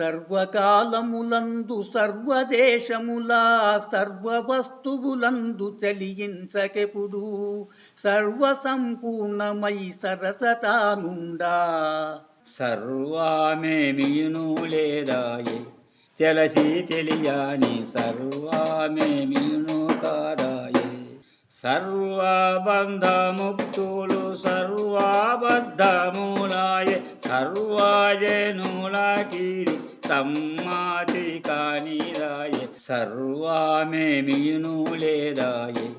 సర్వకాలములందు సర్వదేశములా సర్వ వస్తువులందు చలించకెప్పుడు సర్వ సరసతానుండా. సర్వామేమియును లేదాయే తెలసి తెలియాని సర్వామేమియును కాదాయే. సర్వబంధముక్తులు సర్వబద్ధములాయే సర్వజనులకిరి సమ్మాతి కానిదాయే సర్వామేమియును లేదాయే.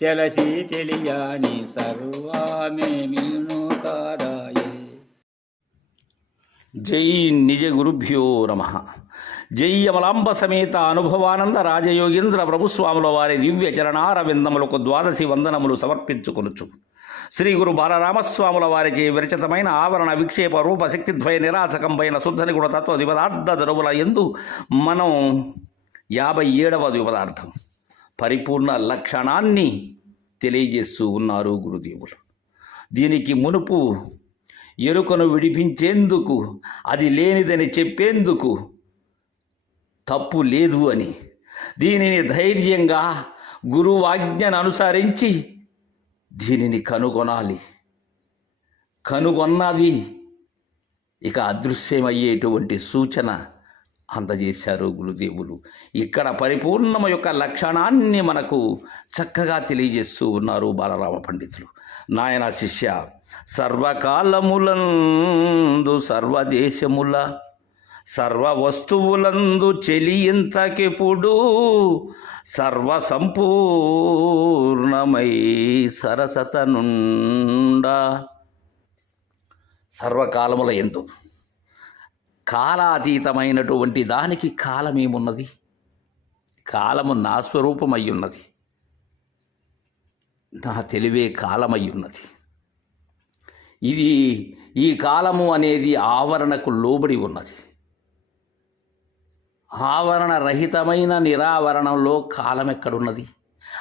తెలసి తెలియని సర్వామేమియును కాదాయే. జై నిజ గురుభ్యో నమ. జై అమలాంబ సమేత అనుభవానంద రాజయోగేంద్ర ప్రభుస్వాముల వారి దివ్య చరణారవిందములకు ద్వాదశి వందనములు సమర్పించుకొనుచు. శ్రీ గురు బాలరామస్వాముల వారిచే విరచితమైన ఆవరణ విక్షేప రూప శక్తిద్వయ నిరాశకంపైన శుద్ధని గుణ తత్వ ద్విపదార్థ ధరువుల ఎందు మనం యాభై ఏడవ ద్విపదార్థం పరిపూర్ణ లక్షణాన్ని తెలియజేస్తూ ఉన్నారు గురుదేవులు. దీనికి మునుపు ఎరుకను విడిపించేందుకు అది లేనిదని చెప్పేందుకు తప్పు లేదు అని. దీనిని ధైర్యంగా గురువాజ్ఞను అనుసరించి దీనిని కనుగొనాలి. కనుగొన్నది ఇక అదృశ్యమయ్యేటువంటి సూచన అందజేశారు గురుదేవులు. ఇక్కడ పరిపూర్ణమ యొక్క లక్షణాన్ని మనకు చక్కగా తెలియజేస్తూ ఉన్నారు బాలరామ పండితులు. నాయన శిష్య సర్వకాలములందు సర్వదేశముల సర్వ వస్తువులందు చెలించకెప్పుడు సర్వ సంపూర్ణమై సరసత నుండా సర్వకాలముల ఎందు కాలాతీతమైనటువంటి దానికి కాలమేమున్నది? కాలము నా స్వరూపమై ఉన్నది నా తెలివే కాలమై ఉన్నది ఇది ఈ కాలము అనేది ఆవరణకు లోబడి ఉన్నది. ఆవరణ రహితమైన నిరావరణంలో కాలం ఎక్కడున్నది?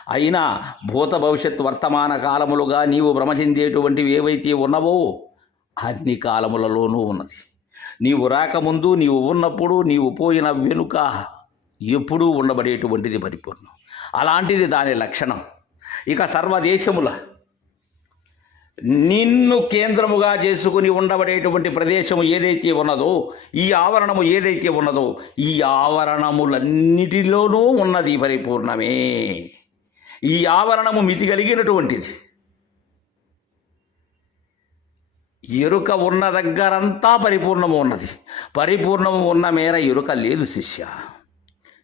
అయినా భూత భవిష్యత్ వర్తమాన కాలములుగా నీవు భ్రమచెందేటువంటివి ఏవైతే ఉన్నవో అన్ని కాలములలోనూ ఉన్నది. నీవు రాకముందు నీవు ఉన్నప్పుడు నీవు పోయిన వెనుక ఎప్పుడూ ఉండబడేటువంటిది పరిపూర్ణం. అలాంటిది దాని లక్షణం. ఇక సర్వదేశముల నిన్ను కేంద్రముగా చేసుకుని ఉండబడేటువంటి ప్రదేశము ఏదైతే ఉన్నదో ఈ ఆవరణము ఏదైతే ఉన్నదో ఈ ఆవరణములన్నిటిలోనూ ఉన్నది పరిపూర్ణమే. ఈ ఆవరణము మితి కలిగినటువంటిది. ఎరుక ఉన్న దగ్గరంతా పరిపూర్ణము ఉన్నది. పరిపూర్ణము ఉన్న మేర ఎరుక లేదు శిష్య.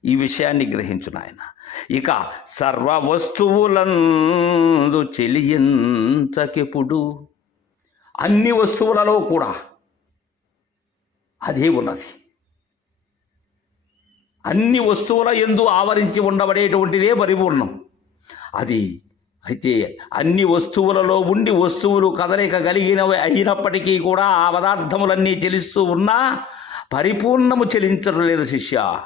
ఈ విషయాన్ని గ్రహించు నాయన ఇక సర్వ వస్తువులందు చెలియించకెప్పుడు? అన్ని వస్తువులలో కూడా అదే ఉన్నది. అన్ని వస్తువుల ఎందు ఆవరించి ఉండబడేటువంటిదే పరిపూర్ణం. అది అయితే అన్ని వస్తువులలో ఉండి వస్తువులు కదలిక కలిగినవి అయినప్పటికీ కూడా ఆ పదార్థములన్నీ చెలిస్తూ ఉన్నా పరిపూర్ణము చెలించడం లేదు శిష్య.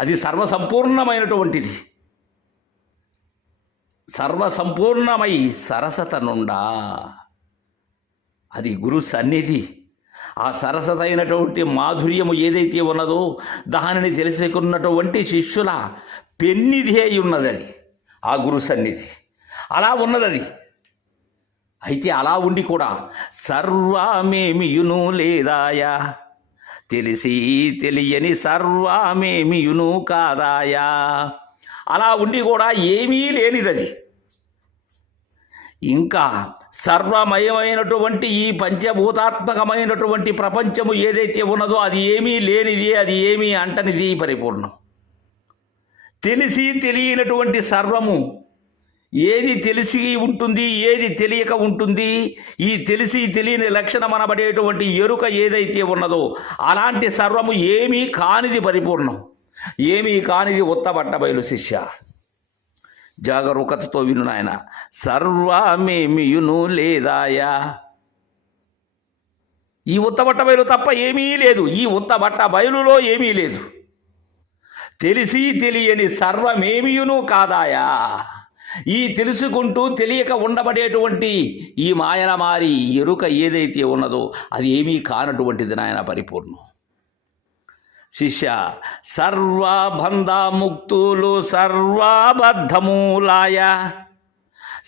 అది సర్వసంపూర్ణమైనటువంటిది. సర్వసంపూర్ణమై సరసత నుండా అది గురు సన్నిధి. ఆ సరసత అయినటువంటి మాధుర్యము ఏదైతే ఉన్నదో దానిని తెలుసుకున్నటువంటి శిష్యుల పెన్నిధి అయి ఉన్నది అది ఆ గురు సన్నిధి. అలా ఉన్నదది. అయితే అలా ఉండి కూడా సర్వమేమియును లేదాయా? తెలిసి తెలియని సర్వమేమియును కాదాయా? అలా ఉండి కూడా ఏమీ లేనిదది. ఇంకా సర్వమయమైనటువంటి ఈ పంచభూతాత్మకమైనటువంటి ప్రపంచము ఏదైతే ఉన్నదో అది ఏమీ లేనిది అది ఏమీ అంటనిది పరిపూర్ణం. తెలిసి తెలియనటువంటి సర్వము ఏది తెలిసి ఉంటుంది ఏది తెలియక ఉంటుంది ఈ తెలిసి తెలియని లక్షణం అనబడేటువంటి ఎరుక ఏదైతే ఉన్నదో అలాంటి సర్వము ఏమీ కానిది పరిపూర్ణం ఏమీ కానిది ఉత్తబట్ట బయలు శిష్య. జాగరూకతతో విను నాయన సర్వమేమియును లేదాయా? ఈ ఉత్తబట్ట బయలు తప్ప ఏమీ లేదు ఈ ఉత్తబట్ట బయలులో ఏమీ లేదు. తెలిసి తెలియని సర్వమేమియును కాదాయా? ఈ తెలుసుకుంటూ తెలియక ఉండబడేటువంటి ఈ మాయన మారి ఎరుక ఏదైతే ఉన్నదో అది ఏమీ కానటువంటిది నాయన పరిపూర్ణం. శిష్య సర్వబంధముక్తులు సర్వబద్ధములాయ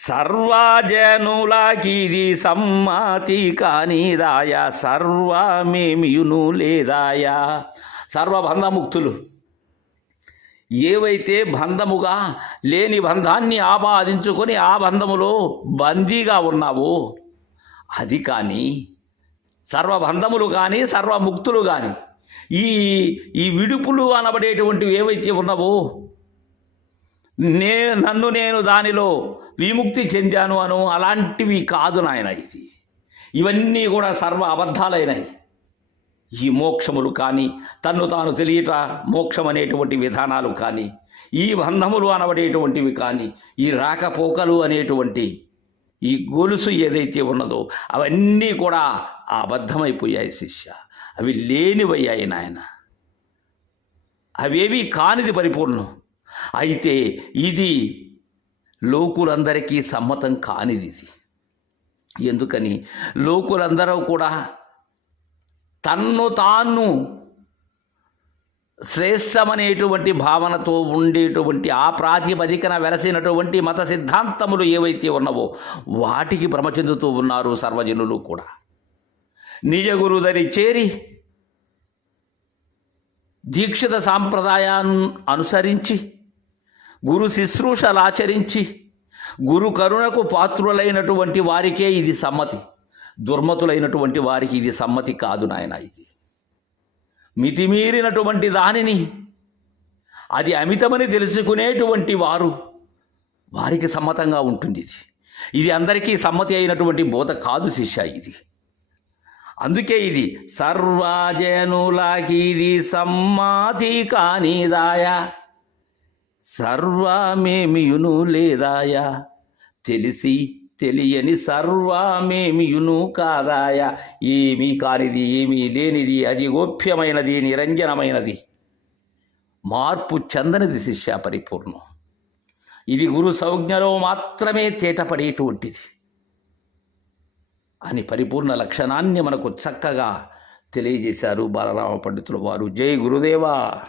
సర్వజనులకిది సమ్మతి కానిదాయ సర్వమేమియును లేదాయ సర్వబంధముక్తులు. ఏవైతే బంధముగా లేని బంధాన్ని ఆపాదించుకొని ఆ బంధములో బందీగా ఉన్నావో అది కానీ సర్వబంధములు కానీ సర్వముక్తులు కానీ ఈ ఈ విడుపులు అనబడేటువంటివి ఏవైతే ఉన్నావో నే నన్ను నేను దానిలో విముక్తి చెందాను అను అలాంటివి కాదు నాయన ఇది. ఇవన్నీ కూడా సర్వ అబద్ధాలైనవి. ఈ మోక్షములు కానీ తన్ను తాను తెలియట మోక్షం అనేటువంటి విధానాలు కానీ ఈ బంధములు అనబడేటువంటివి కానీ ఈ రాకపోకలు అనేటువంటి ఈ గొలుసు ఏదైతే ఉన్నదో అవన్నీ కూడా అబద్ధమైపోయాయి శిష్య. అవి లేనివయ్యాయి నాయన. అవేవి కానిది పరిపూర్ణం. అయితే ఇది లోకులందరికీ సమ్మతం కానిది ఇది. ఎందుకని? లోకులందరూ కూడా తన్ను తాను శ్రేష్టమనేటువంటి భావనతో ఉండేటువంటి ఆ ప్రాతిపదికన వెలసినటువంటి మత సిద్ధాంతములు ఏవైతే ఉన్నవో వాటికి భ్రమ చెందుతూ ఉన్నారు సర్వజనులు కూడా. నిజ గురుదరి చేరి దీక్షిత సాంప్రదాయాన్ని అనుసరించి గురు శుశ్రూషలాచరించి గురు కరుణకు పాత్రులైనటువంటి వారికే ఇది సమ్మతి. దుర్మతులైనటువంటి వారికి ఇది సమ్మతి కాదు నాయన ఇది. మితిమీరినటువంటి దానిని అది అమితమని తెలుసుకునేటువంటి వారు వారికి సమ్మతంగా ఉంటుంది ఇది. ఇది అందరికీ సమ్మతి అయినటువంటి బోధ కాదు శిష్య ఇది. అందుకే ఇది సర్వజనులకి ఇది సమ్మతి కానిదాయా సర్వమేమియును లేదాయా తెలిసి తెలియని సర్వామేమియును కాదాయ? ఏమీ కానిది ఏమీ లేనిది అది గోప్యమైనది నిరంజనమైనది. మార్పు చెందనిది శిష్య పరిపూర్ణం. ఇది గురు సంజ్ఞలో మాత్రమే తేటపడేటువంటిది. అని పరిపూర్ణ లక్షణాన్ని మనకు చక్కగా తెలియజేశారు బాలరామ పండితుల వారు. జై గురుదేవా!